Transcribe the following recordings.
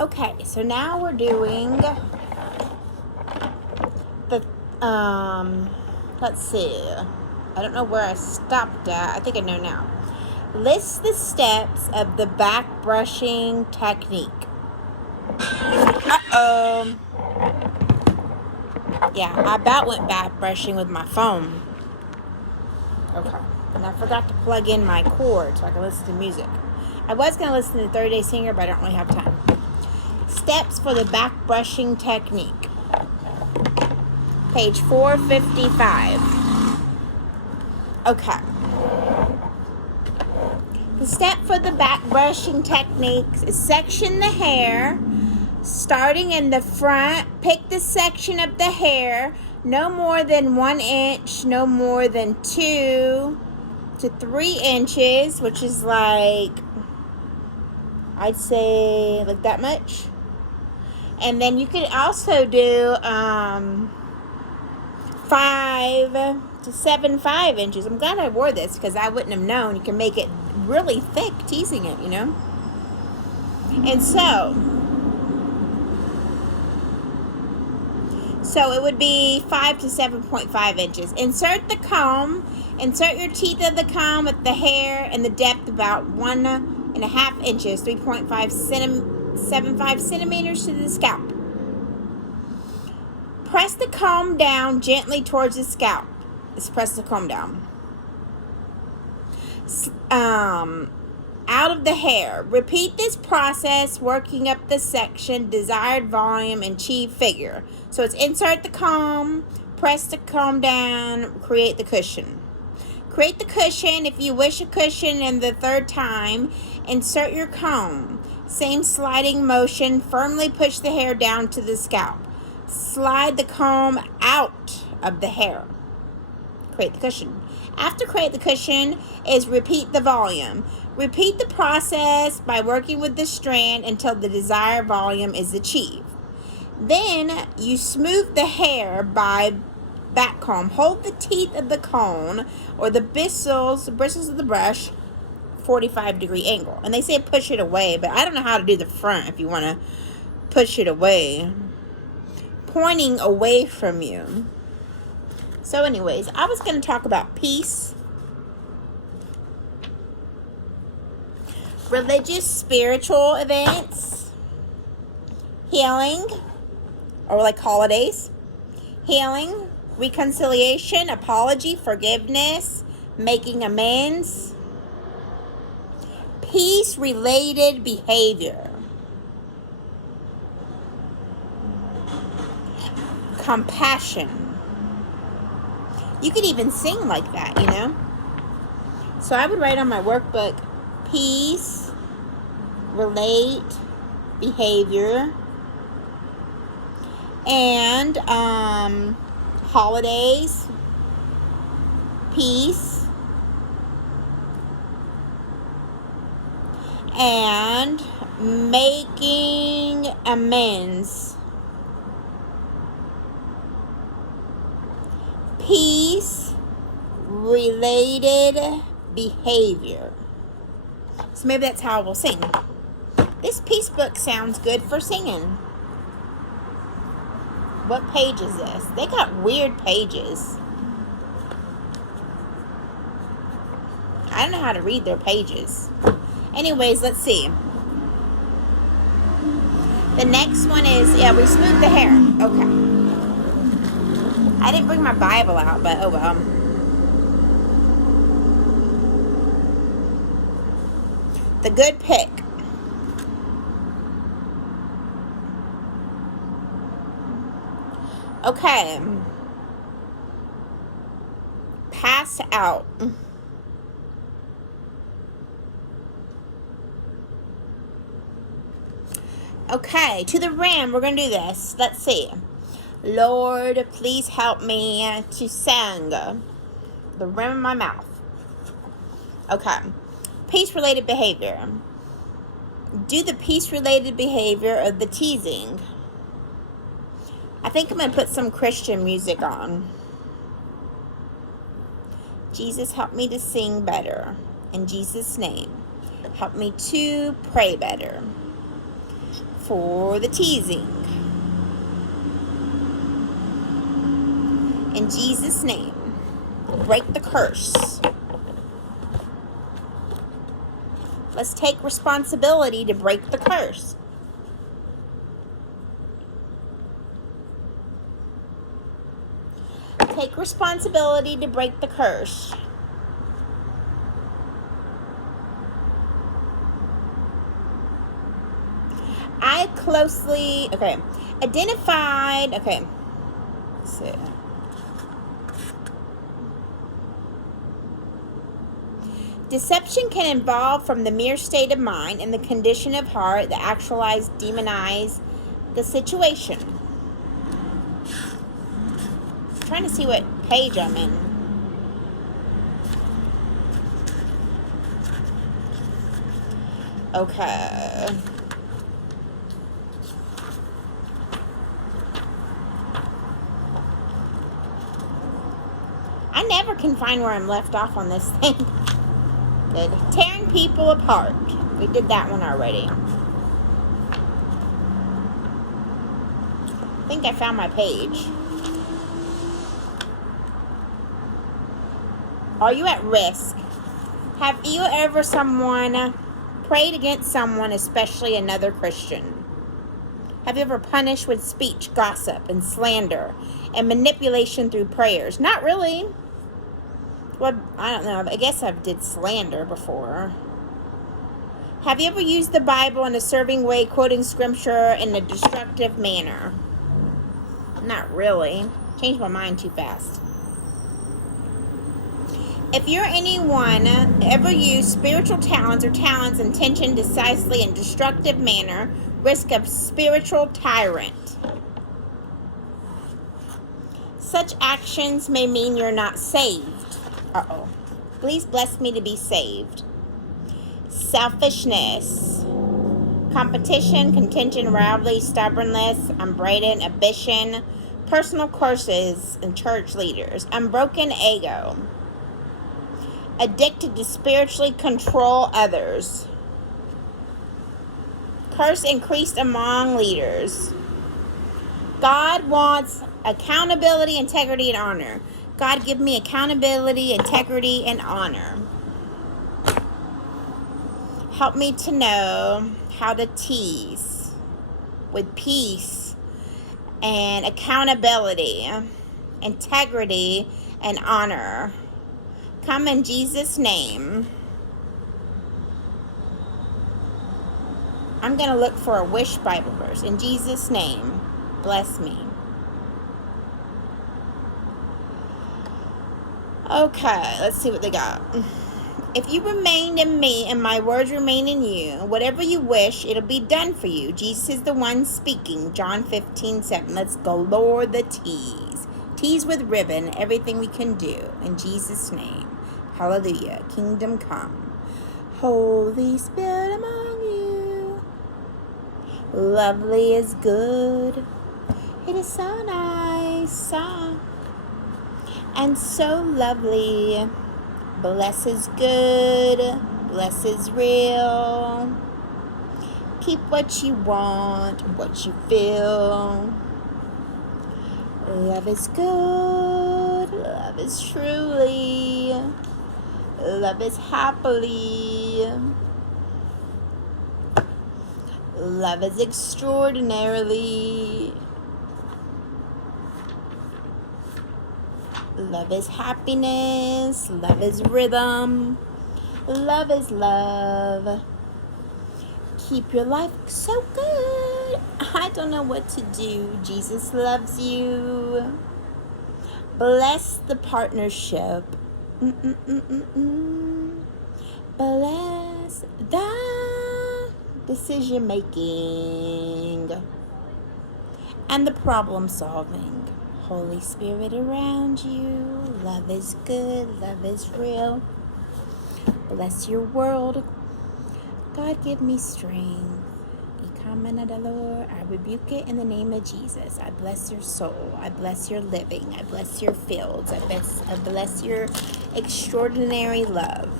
Okay, so now we're doing the, let's see. I don't know where I stopped at. I think I know now. List the steps of the back brushing technique. Uh-oh. Yeah, I about went back brushing with my phone. Okay. And I forgot to plug in my cord so I can listen to music. I was going to listen to 30 Day Singer, but I don't really have time. Steps for the back brushing technique. Page 455. Okay. The step for the back brushing technique is section the hair. Starting in the front, pick the section of the hair no more than 1 inch, no more than 2 to 3 inches, which is like, I'd say like that much. And then you could also do 5 to 7.5 inches. I'm glad I wore this because I wouldn't have known. You can make it really thick teasing it, you know. And so it would be 5 to 7.5 inches. Insert the comb. Insert your teeth of the comb with the hair and the depth about 1.5 inches, 3.75 centimeters to the scalp. Press the comb down gently towards the scalp. Let's press the comb down. Out of the hair. Repeat this process, working up the section, desired volume, and achieve figure. So it's insert the comb, press the comb down, create the cushion. Create the cushion if you wish a cushion, and the third time, insert your comb. Same sliding motion, firmly push the hair down to the scalp. Slide the comb out of the hair. Create the cushion. After create the cushion is repeat the volume. Repeat the process by working with the strand until the desired volume is achieved. Then you smooth the hair by back comb. Hold the teeth of the cone or the bristles of the brush 45-degree angle. And they say push it away, but I don't know how to do the front if you want to push it away. Pointing away from you. So anyways, I was going to talk about peace, religious, spiritual events, healing, or like holidays, healing, reconciliation, apology, forgiveness, making amends, peace-related behavior, compassion. You could even sing like that, you know? So I would write on my workbook, peace, relate, behavior, and holidays, peace, and making amends. Peace-related behavior. So maybe that's how we'll sing. This peace book sounds good for singing. What page is this? They got weird pages. I don't know how to read their pages. Anyways, let's see. The next one is, we smooth the hair. Okay. I didn't bring my Bible out, but oh well. The good pick. Okay. Pass out. Okay, to the rim, we're going to do this. Let's see. Lord, please help me to sing the rim of my mouth. Okay. Peace-related behavior. Do the peace-related behavior of the teasing. I think I'm going to put some Christian music on. Jesus, help me to sing better. In Jesus' name. Help me to pray better. for the teasing. In Jesus' name, break the curse. Let's take responsibility to break the curse. Take responsibility to break the curse. Identified, let's see. Deception can evolve from the mere state of mind and the condition of heart that actualize, demonize the situation. I'm trying to see what page I'm in. Okay. I never can find where I'm left off on this thing. Good. Tearing people apart. We did that one already. I think I found my page. Are you at risk? Have you ever prayed against someone, especially another Christian? Have you ever punished with speech, gossip, and slander, and manipulation through prayers? Not really. Well, I don't know. I guess I've did slander before. Have you ever used the Bible in a serving way, quoting scripture in a destructive manner? Not really. Changed my mind too fast. If you're anyone ever used spiritual talents or talents intentioned decisively in destructive manner, risk of spiritual tyrant. Such actions may mean you're not saved. Uh-oh. Please bless me to be saved. Selfishness. Competition, contention, rivalry, stubbornness, unbridled ambition, personal curses, and church leaders. Unbroken ego. Addicted to spiritually control others. Curse increased among leaders. God wants accountability, integrity, and honor. God, give me accountability, integrity, and honor. Help me to know how to tease with peace and accountability, integrity, and honor. Come in Jesus' name. I'm going to look for a wish Bible verse. In Jesus' name, bless me. Okay, let's see what they got. If you remain in me and my words remain in you, whatever you wish, it'll be done for you. Jesus is the one speaking. John 15:7. Let's go, Lord, the tease. Tease with ribbon, everything we can do. In Jesus' name. Hallelujah. Kingdom come. Holy Spirit among you. Lovely is good. It is so nice. And so lovely. Bless is good. Bless is real. Keep what you want, what you feel. Love is good. Love is truly. Love is happily. Love is extraordinarily. Love is happiness. Love is rhythm. Love is love. Keep your life so good. I don't know what to do. Jesus loves you. Bless the partnership. Bless the decision making and the problem solving. Holy Spirit around you. Love is good. Love is real. Bless your world. God, give me strength. I rebuke it in the name of Jesus. I bless your soul. I bless your living. I bless your fields. I bless your extraordinary love.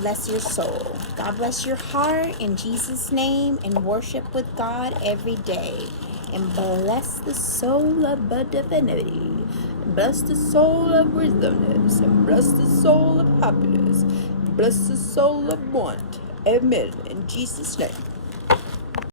bless your soul. God bless your heart in Jesus' name, and worship with God every day. And bless the soul of divinity. Bless the soul of wisdomness. And bless the soul of happiness. Bless the soul of want. Amen. In Jesus' name.